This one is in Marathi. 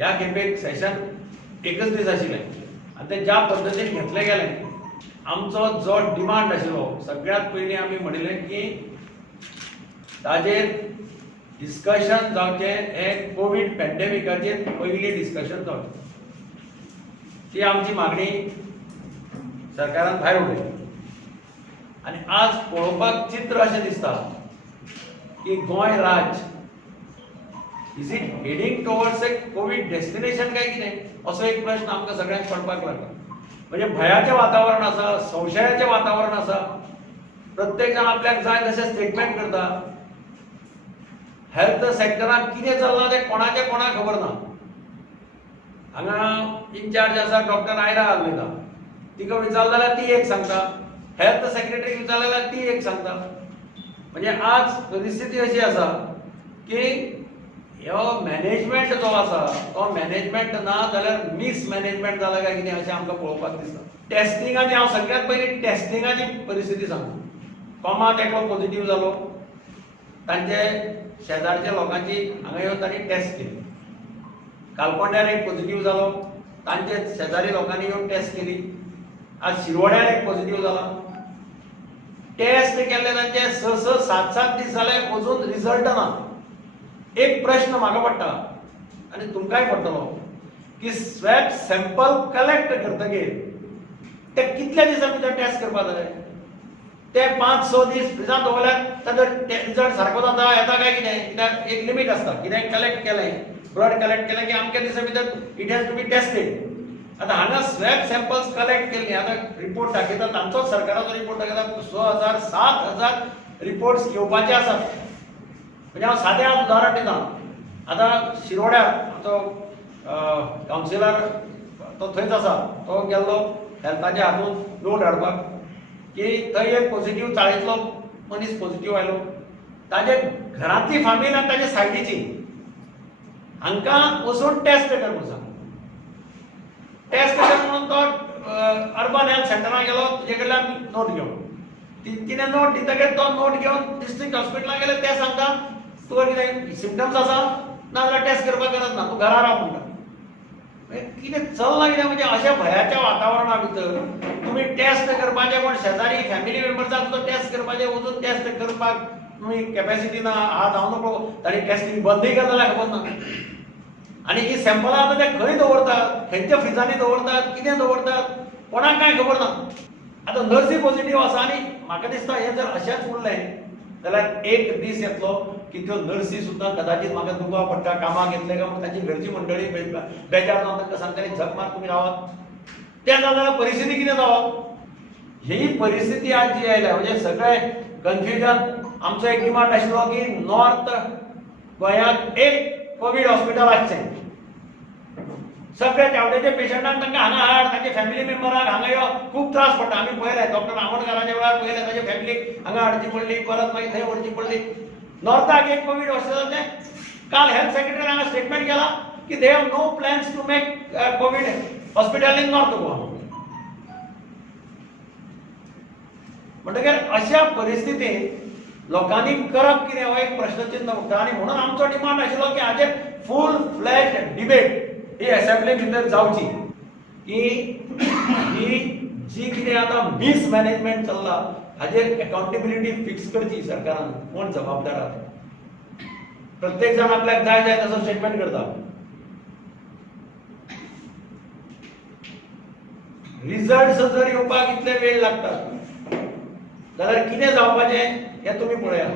ह्या खेपेक सेशन एकच दीस आशिल्लें आनी ते ज्या पद्दतीन घेतले गेले आमचो जो डिमांड आशिल्लो सगळ्यात पयलीं आमी म्हणिल्लें की ताजेर डिस्कशन जावचें हे कोविड पॅन्डेमिकाचेर पयलीं डिस्कशन जावचें ती आमची मागणी सरकारान भायर उडयली आनी आज पळोवपाक चित्र अशें दिसता की गोंय राज्य is it heading towards a Covid destination काय कितें असो एक प्रश्न आमकां सगळ्यांक पडपाक लागला. म्हणजे भयाचें वातावरण आसा, संशयाचें वातावरण आसा, प्रत्येक जाण आपल्याक जाय तशें स्टेटमेंट करता. हेल्थ सेक्टरान कितें चल्लां तें कोणाचें कोणाक खबर ना. हांगा इन्चार्ज आसा डॉक्टर आयरा आल्मेदा, तिका विचारलें जाल्यार ती एक सांगता, हेल्थ सेक्रेटरीक विचारलें जाल्यार ती एक सांगता. म्हणजे आज परिस्थिती अशी आसा की ह्यो मॅनेजमेंट जो आसा तो मॅनेजमेंट ना जाल्यार मिसमॅनेजमेंट जाला काय कितें अशें आमकां पळोवपाक दिसता. टेस्टिंगाची हांव सगळ्यांत पयलीं टेस्टिंगाची परिस्थिती सांगता. कोमात एकलो पॉझिटिव्ह जालो, तांचे शेजारच्या लोकांची हांगा येवन तांणी टेस्ट केली. कालकोंड्यार एक पॉझिटिव्ह जालो, तांचे शेजारी लोकांनी येवन टेस्ट केली. आज शिरवड्यार एक पॉझिटिव्ह जाला. टेस्ट केल्ले तांचे 6-7 दीस जाले अजून रिझल्ट ना. एक प्रश्न म्हाका पडटा आनी तुमकांय पडटलो की स्वॅब सॅम्पल कलेक्ट करतकीर ते कितल्या दिसां भितर टेस्ट करपाक जाय? ते 5-6 दीस फ्रिजांत दवरल्यार ताजो रिजल्ट सारको जाता येता काय कितें? कित्याक एक लिमीट आसता. कितें कलेक्ट केलें, ब्लड कलेक्ट केलें की अमक्या दिसा भितर it has to be tested. आतां हांगा स्वॅब सॅम्पल्स कलेक्ट केल्ली, आतां रिपोर्ट दाखयता, तांचोच सरकाराचो रिपोर्ट दाखयता 6,000-7,000 रिपोर्ट्स घेवपाचे आसात. म्हणजे हांव सादें उदाहरण दिता. आतां शिरोड्यार आमचो कावन्सिलर तो थंयच आसा, तो गेल्लो हेल्थाच्या हातून नोट हाडपाक की थंय एक पॉझिटिव्ह चाळीतलो मनीस पॉझिटिव्ह आयलो. ताजे घरांतली फामील आनी ताजे सायडीची हांकां वचून टेस्ट कर म्हणून सांग. टेस्ट कर म्हणून तो अर्बन हेल्थ सेंटरान गेलो, तुजे कडल्यान नोट घेवन तिणें नोट दितकीर तो नोट घेवन डिस्ट्रिक्ट हॉस्पिटलान गेले. ते सांगता तुका कितें सिम्पटम्स आसा ना जाल्यार टेस्ट करपाक गरज ना, तूं घरा राव म्हणटा. कितें चल्लां कितें? म्हणजे अशा भयाच्या वातावरणा भितर तुमी टेस्ट करपाचे कोण शेजारी फॅमिली मेंबर्साक सुद्दां टेस्ट करपाचे, वचून टेस्ट करपाक तुमी कॅपॅसिटी ना. आज हांव नकळो ताणी टेस्टिंग बंदय केलें जाल्यार खबर ना. आनी ही सॅम्पलां आतां ते खंय दवरतात, खंयच्या फ्रिजांनी दवरतात, कितें दवरतात, कोणाक कांय खबर ना. आतां नर्सी पॉझिटिव्ह आसा आनी म्हाका दिसता हें जर अशेंच उरलें जाल्यार एक दीस येतलो की त्यो नर्सी सुद्दां कदाचित म्हाका दुबाव पडटा, कामाक येतले काय म्हणून तांची घरची मंडळी बेजार जावन तांकां सांगतली झक मार तुमी रावात. तें जाल्यार परिस्थिती कितें जावप? ही परिस्थिती आज जी आयल्या म्हणजे सगळें कन्फ्युजन. आमचो एक डिमांड आशिल्लो की नॉर्थ गोंयांत एक कोवीड हॉस्पिटल आसचें. सगळे चावडेचे पेशंटांक तांकां हांगा हाड, तांचे फॅमिली मेंबरांक हांगा यो खूब त्रास पडटा. आमी पळयलें डॉक्टर आमोणकरांच्या वेळार पळयलें, ताचे फॅमिलीक हांगा हाडची पडली, परत मागीर थंय व्हरची पडली. नॉर्थाक एक कोवीड हॉस्पिटलाचें काल हेल्थ सेक्रेटरी हांगा स्टेटमेंट केला की they have no plans to make COVID hospital in north Goa. म्हणटकीर अशा परिस्थितींत लोकांनी करप कितें हो एक प्रश्नचिन्ह उरता. आनी म्हणून आमचो डिमांड आशिल्लो की हाजेर फूल फ्लॅश डिबेट ही असेंब्ली भितर जावची की ही जी कितें आतां मिसमॅनेजमेंट चल्ला हाजेर अकाउंटेबिलिटी फिक्स करची सरकारान. कोण जबाबदार आसा? प्रत्येक जाण आपल्याक जाय जाय तसो स्टेटमेंट करता. रिजल्ट्स जर येवपाक इतले वेळ लागतात जाल्यार कितें जावपाचें हें तुमी पळयात.